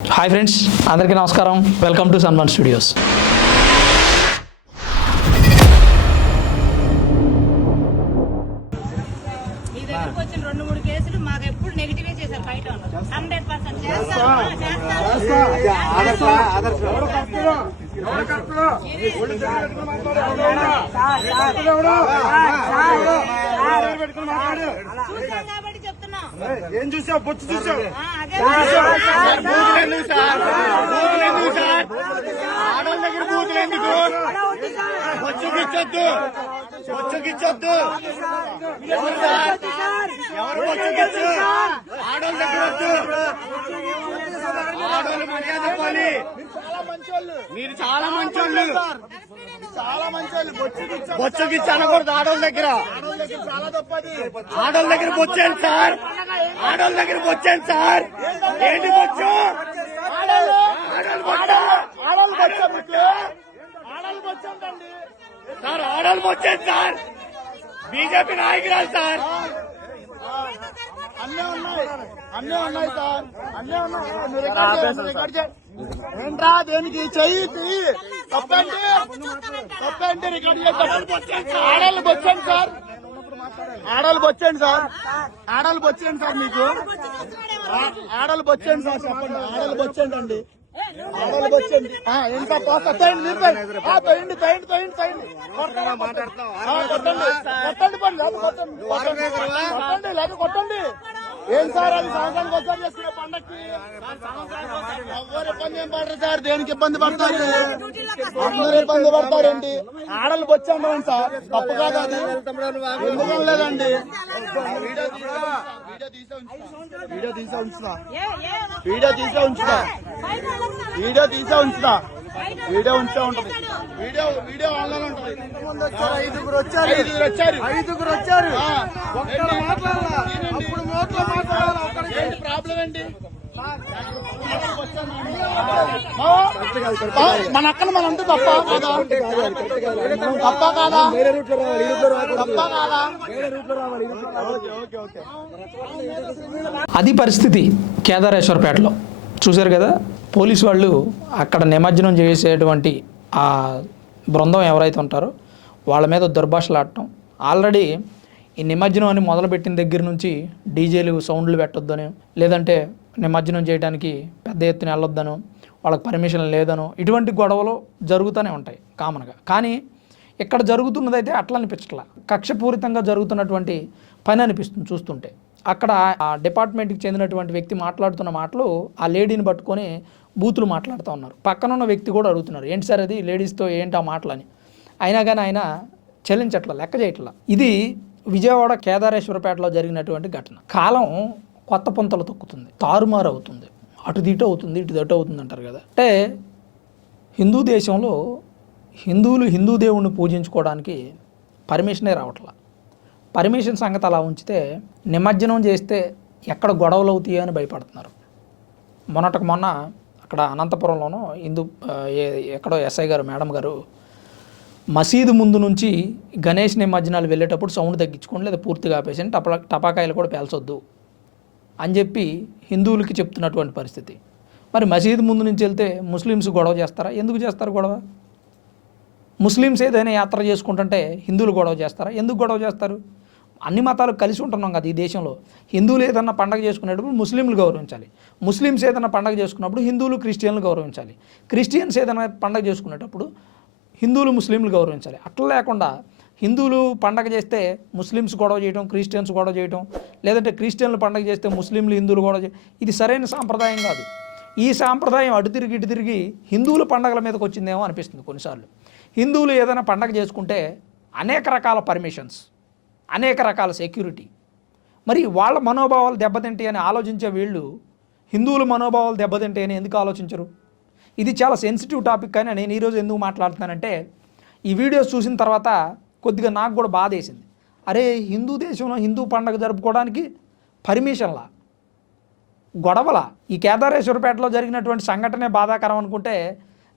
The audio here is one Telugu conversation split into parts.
హాయ్ ఫ్రెండ్స్ అందరికీ నమస్కారం. వెల్కమ్ టు సన్వన్ స్టూడియోస్ ఈ దగ్గరకు వచ్చిన రెండు మూడు కేసులు మాకు ఎప్పుడు నెగిటివే చేశారు బయట హండ్రెడ్ పర్సెంట్ చేస్తారు చూసాం కాబట్టి చెప్తున్నాం ఏం చూసావు బొచ్చు చూసావు ఆ, అదే బూతులెందుకు సార్ బూతులెందుకు సార్ ఆడవాళ్ళ దగ్గర బూతులెందుకు బొచ్చుకిచ్చొద్దు బొచ్చుకిచ్చొద్దు ఎవరు సార్ ఎవరు బొచ్చుకిచ్చు ఆడోళ్ళు దగ్గర వద్దు? ఆడవాళ్ళు మర్యాద ఇవ్వాలి మీరు చాలా మంచోళ్ళు. చాలా మంచోళ్ళు బొచ్చుకిచ్చు అనకూడదు ఆడోళ్ళ దగ్గర. ఆడోళ్ళ దగ్గర బొచ్చాను సార్. ఆడోళ్ళ దగ్గర బొచ్చాను సార్. ఏంటి బొచ్చు ఆడవాళ్ళు బొచ్చా? ఆడవాళ్ళు బొచ్చా మీకు? ఆడవాళ్ళు బొచ్చంటండి. ఆడవాళ్ళు బొచ్చాను సార్. బీజేపీ నాయకురాలు సార్? అన్నీ ఉన్నాయి. అన్నీ ఉన్నాయి సార్. అన్నీ ఉన్నాయి. ఏంట్రా దేనికి? చెయ్యి తప్పండి తప్పండి రికార్డ్ చేయండి. ఆడవాళ్ళు బొచ్చండి సార్. ఆడవాళ్ళు బొచ్చండి సార్. ఆడవాళ్ళు బొచ్చండి సార్. మీకు. ఆడవాళ్ళు బొచ్చండి సార్ చెప్పండి. ఆడవాళ్ళు బొచ్చండి అండి. తోయండి తోయండి. తోయండి తోయండి తోయండి కొట్టండి. కొట్టండి కొట్టండి ఏం సార్ అది సంవత్సరానికి ఒకసారి చేసుకునే పండక్కి ఎవరు ఇబ్బంది ఏం పడరు సార్ దేనికి ఇబ్బంది పడతారు అందరూ ఇబ్బంది పడతారండి ఆడలు బొచ్చండి సార్ తప్పు కాదు అది ఎందుకు లేదండి వీడియో తీసే ఉంచుతా వీడియో తీసే ఉంచుతా వీడియో తీసే ఉంచుతా వీడియో తీసా ఉంచుతా వీడియో ఉంచా ఉంటది. వీడియో వీడియో ఆన్లైన్ ఉంటది. ఐదుగురు వచ్చారు. ఐదుగురు వచ్చారు. ఐదుగురు నోట్లో మాట్లాడాలా? ప్రాబ్లం ఏంటి మన అక్కన మనంతా తప్ప. కాదా? తప్ప కాదా? తప్ప కాదా ఓకే ఓకే ఓకే. అది పరిస్థితి కేదారేశ్వరపేటలో. చూశారు కదా పోలీసు వాళ్ళు అక్కడ నిమజ్జనం చేసేటువంటి ఆ బృందం ఎవరైతే ఉంటారో వాళ్ళ మీద దుర్భాషలు ఆడటం ఆల్రెడీ ఈ నిమజ్జనం అని మొదలుపెట్టిన దగ్గర నుంచి డీజేలు సౌండ్లు పెట్టొద్దని లేదంటే నిమజ్జనం చేయడానికి పెద్ద ఎత్తున వెళ్ళొద్దను వాళ్ళకి పర్మిషన్ లేదనో ఇటువంటి గొడవలు జరుగుతూనే ఉంటాయి కామన్గా. కానీ ఇక్కడ జరుగుతున్నదైతే అట్లా అనిపించట్లా కక్షపూరితంగా జరుగుతున్నటువంటి పని అనిపిస్తుంది చూస్తుంటే. అక్కడ ఆ డిపార్ట్మెంట్కి చెందినటువంటి వ్యక్తి మాట్లాడుతున్న మాటలు ఆ లేడీని పట్టుకొని బూతులు మాట్లాడుతూ ఉన్నారు. పక్కన ఉన్న వ్యక్తి కూడా అడుగుతున్నారు ఏంటి సార్ అది? లేడీస్తో ఏంటి ఆ మాటలని? అయినా కానీ ఆయన చెల్లించట్ల లెక్క చేయట్లా. ఇది విజయవాడ కేదారేశ్వరపేటలో జరిగినటువంటి ఘటన. కాలం కొత్త పొంతలు తొక్కుతుంది తారుమారు అవుతుంది. అటు ఇటు అవుతుంది ఇటు ఇటు అవుతుంది అంటారు కదా. అంటే హిందూ దేశంలో హిందువులు హిందూ దేవుణ్ణి పూజించుకోవడానికి పర్మిషనే రావట్లా. పర్మిషన్ సంగతి అలా ఉంచితే నిమజ్జనం చేస్తే ఎక్కడ గొడవలు అవుతాయో అని భయపడుతున్నారు. మొన్నటికి మొన్న అక్కడ అనంతపురంలోనో హిందూ ఎక్కడో ఎస్ఐ గారు మేడం గారు మసీదు ముందు నుంచి గణేష్ నిమజ్జనాలు వెళ్ళేటప్పుడు సౌండ్ తగ్గించుకోండి లేదా పూర్తిగా ఆపేసి టపా టపాకాయలు కూడా పేల్చొద్దు అని చెప్పి హిందువులకి చెప్తున్నటువంటి పరిస్థితి. మరి మసీదు ముందు నుంచి వెళ్తే ముస్లిమ్స్ గొడవ చేస్తారా? ఎందుకు చేస్తారు గొడవ? ముస్లిమ్స్ ఏదైనా యాత్ర చేసుకుంటుంటే హిందువులు గొడవ చేస్తారా? ఎందుకు గొడవ చేస్తారు? అన్ని మతాలు కలిసి ఉంటున్నాం కదా ఈ దేశంలో. హిందువులు ఏదైనా పండగ చేసుకునేటప్పుడు ముస్లింలు గౌరవించాలి. ముస్లిమ్స్ ఏదైనా పండగ చేసుకున్నప్పుడు హిందువులు క్రిస్టియన్లు గౌరవించాలి. క్రిస్టియన్స్ ఏదైనా పండగ చేసుకునేటప్పుడు హిందువులు ముస్లింలు గౌరవించాలి. అట్లా లేకుండా హిందువులు పండగ చేస్తే ముస్లిమ్స్ గొడవ చేయడం క్రిస్టియన్స్ గొడవ చేయడం లేదంటే క్రిస్టియన్లు పండగ చేస్తే ముస్లింలు హిందువులు గొడవ చేయడం ఇది సరైన సాంప్రదాయం కాదు. ఈ సాంప్రదాయం అటు తిరిగి ఇటు తిరిగి హిందువుల పండగల మీదకి వచ్చిందేమో అనిపిస్తుంది కొన్నిసార్లు. హిందువులు ఏదైనా పండగ చేసుకుంటే అనేక రకాల పర్మిషన్స్ అనేక రకాల సెక్యూరిటీ. మరి వాళ్ళ మనోభావాలు దెబ్బతింటి అని ఆలోచించే వీళ్ళు హిందువుల మనోభావాలు దెబ్బతింటే అని ఎందుకు ఆలోచించరు? ఇది చాలా సెన్సిటివ్ టాపిక్ కానీ నేను ఈరోజు ఎందుకు మాట్లాడుతున్నానంటే ఈ వీడియోస్ చూసిన తర్వాత కొద్దిగా నాకు కూడా బాధ వేసింది. అరే హిందూ దేశంలో హిందూ పండగ జరుపుకోవడానికి పర్మిషన్లా గొడవల ఈ కేదారేశ్వరపేటలో జరిగినటువంటి సంఘటనే బాధాకరం అనుకుంటే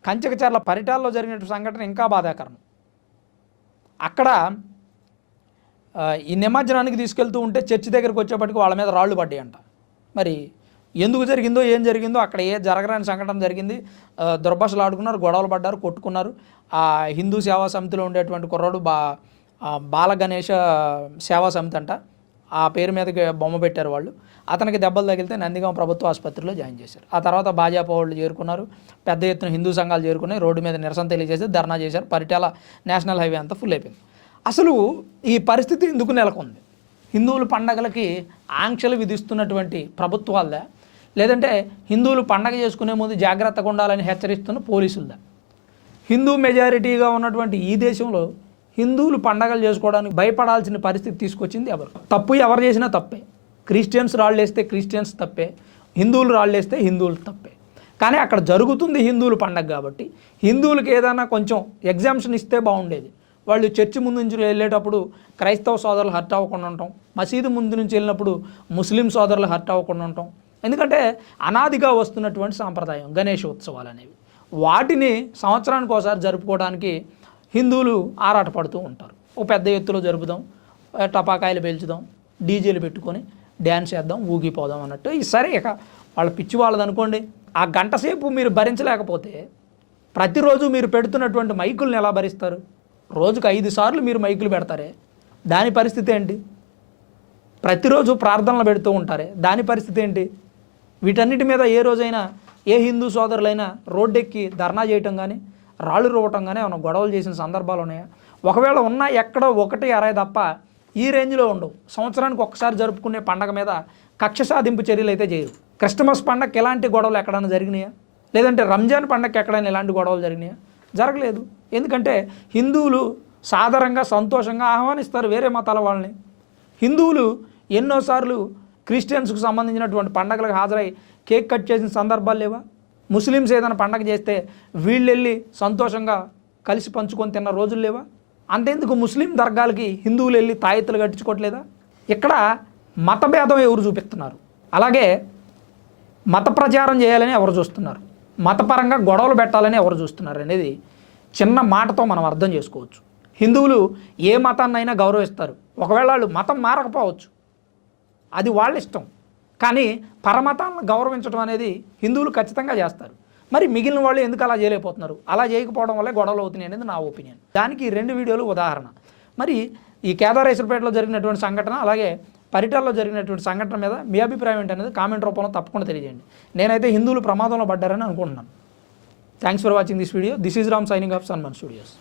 కంచకచర్ల పరిటాల్లో జరిగినటువంటి సంఘటన ఇంకా బాధాకరం. అక్కడ ఈ నిమజ్జనానికి తీసుకెళ్తూ ఉంటే చర్చి దగ్గరికి వచ్చేప్పటికి వాళ్ళ మీద రాళ్ళు పడ్డాయంట. మరి ఎందుకు జరిగిందో ఏం జరిగిందో అక్కడ ఏ జరగరాని సంఘటన జరిగింది దుర్భాషలు ఆడుకున్నారు గొడవలు పడ్డారు కొట్టుకున్నారు. ఆ హిందూ సేవా సమితిలో ఉండేటువంటి కుర్రాడు బా బాల గణేష సేవా సమితి అంట. ఆ పేరు మీదకి బొమ్మ పెట్టారు వాళ్ళు. అతనికి దెబ్బలు తగిలితే నందిగాం ప్రభుత్వ ఆసుపత్రిలో జాయిన్ చేశారు. ఆ తర్వాత భాజపా వాళ్ళు చేరుకున్నారు. పెద్ద ఎత్తున హిందూ సంఘాలు చేరుకున్నాయి. రోడ్డు మీద నిరసన తెలియజేసి ధర్నా చేశారు. పరిటాల నేషనల్ హైవే అంతా ఫుల్ అయిపోయింది. అసలు ఈ పరిస్థితి ఎందుకు నెలకొంది? హిందువుల పండగలకి ఆంక్షలు విధిస్తున్నటువంటి ప్రభుత్వాలదా? లేదంటే హిందువులు పండగ చేసుకునే ముందు జాగ్రత్తగా ఉండాలని హెచ్చరిస్తున్న పోలీసులదా? హిందూ మెజారిటీగా ఉన్నటువంటి ఈ దేశంలో హిందువులు పండగలు చేసుకోవడానికి భయపడాల్సిన పరిస్థితి తీసుకొచ్చింది ఎవరు? తప్పు ఎవరు చేసినా తప్పే. క్రిస్టియన్స్ రాళ్ళేస్తే క్రిస్టియన్స్ తప్పే. హిందువులు రాళ్ళేస్తే హిందువులు తప్పే. కానీ అక్కడ జరుగుతుంది హిందువులు పండగ కాబట్టి హిందువులకి ఏదైనా కొంచెం ఎగ్జామ్షన్ ఇస్తే బాగుండేది. వాళ్ళు చర్చి ముందు నుంచి వెళ్ళేటప్పుడు క్రైస్తవ సోదరులు హర్ట్ అవ్వకుండా ఉంటాం. మసీదు ముందు నుంచి వెళ్ళినప్పుడు ముస్లిం సోదరులు హర్ట్ అవ్వకుండా ఉంటాం. ఎందుకంటే అనాదిగా వస్తున్నటువంటి సాంప్రదాయం గణేష్ ఉత్సవాలు అనేవి. వాటిని సంవత్సరానికి ఒకసారి జరుపుకోవడానికి హిందువులు ఆరాటపడుతూ ఉంటారు. ఓ పెద్ద ఎత్తులో జరుపుదాం టపాకాయలు పేల్చుదాం డీజేలు పెట్టుకొని డ్యాన్స్ చేద్దాం ఊగిపోదాం అన్నట్టు. ఈ సరే ఇక వాళ్ళ పిచ్చి వాళ్ళది అనుకోండి. ఆ గంట సేపు మీరు భరించలేకపోతే ప్రతిరోజు మీరు పెడుతున్నటువంటి మైకుల్ని ఎలా భరిస్తారు? రోజుకు ఐదు సార్లు మీరు మైకులు పెడతారే? దాని పరిస్థితి ఏంటి? ప్రతిరోజు ప్రార్థనలు పెడుతూ ఉంటారే? దాని పరిస్థితి ఏంటి? వీటన్నిటి మీద ఏ రోజైనా ఏ హిందూ సోదరులైనా రోడ్డెక్కి ధర్నా చేయటం కానీ రాళ్ళు రువ్వటం కానీ ఏమైనా గొడవలు చేసిన సందర్భాలు ఉన్నాయా? ఒకవేళ ఉన్నా ఎక్కడో ఒకటి అరవై తప్ప ఈ రేంజ్లో ఉండవు. సంవత్సరానికి ఒక్కసారి జరుపుకునే పండగ మీద కక్ష సాధింపు చర్యలు అయితే చేయరు. క్రిస్టమస్ పండగకి ఎలాంటి గొడవలు ఎక్కడైనా జరిగినాయా? లేదంటే రంజాన్ పండగకి ఎక్కడైనా ఎలాంటి గొడవలు జరిగినాయా? జరగలేదు. ఎందుకంటే హిందువులు సాధారణంగా సంతోషంగా ఆహ్వానిస్తారు వేరే మతాల వాళ్ళని. హిందువులు ఎన్నోసార్లు క్రిస్టియన్స్కు సంబంధించినటువంటి పండగలకు హాజరై కేక్ కట్ చేసిన సందర్భాలు లేవా? ముస్లిమ్స్ ఏదైనా పండగ చేస్తే వీళ్ళెళ్ళి సంతోషంగా కలిసి పంచుకొని తిన్న రోజులు లేవా? అంతేందుకు ముస్లిం దర్గాలకి హిందువులు వెళ్ళి తాయెత్తులు కట్టించుకోవట్లేదా? ఇక్కడ మతభేదం ఎవరు చూపిస్తున్నారు? అలాగే మత ప్రచారం చేయాలని ఎవరు చూస్తున్నారు? మతపరంగా గొడవలు పెట్టాలని ఎవరు చూస్తున్నారు అనేది చిన్న మాటతో మనం అర్థం చేసుకోవచ్చు. హిందువులు ఏ మతాన్నైనా గౌరవిస్తారు. ఒకవేళ వాళ్ళు మతం మారకపోవచ్చు. అది వాళ్ళ ఇష్టం. కానీ పరమతాలను గౌరవించడం అనేది హిందువులు ఖచ్చితంగా చేస్తారు. మరి మిగిలిన వాళ్ళు ఎందుకు అలా చేయలేకపోతున్నారు? అలా చేయకపోవడం వల్లే గొడవలు అవుతున్నాయి అనేది నా ఒపీనియన్. దానికి రెండు వీడియోలు ఉదాహరణ. మరి ఈ కేదారేశ్వరపేటలో జరిగినటువంటి సంఘటన అలాగే పరిటాల్లో జరిగినటువంటి సంఘటన మీద మీ అభిప్రాయం ఏంటనేది కామెంట్ రూపంలో తప్పకుండా తెలియజేయండి. నేనైతే హిందువులు ప్రమాదంలో పడ్డారని అనుకుంటున్నాను. Thanks for watching this video this is Ram signing off Sanman studios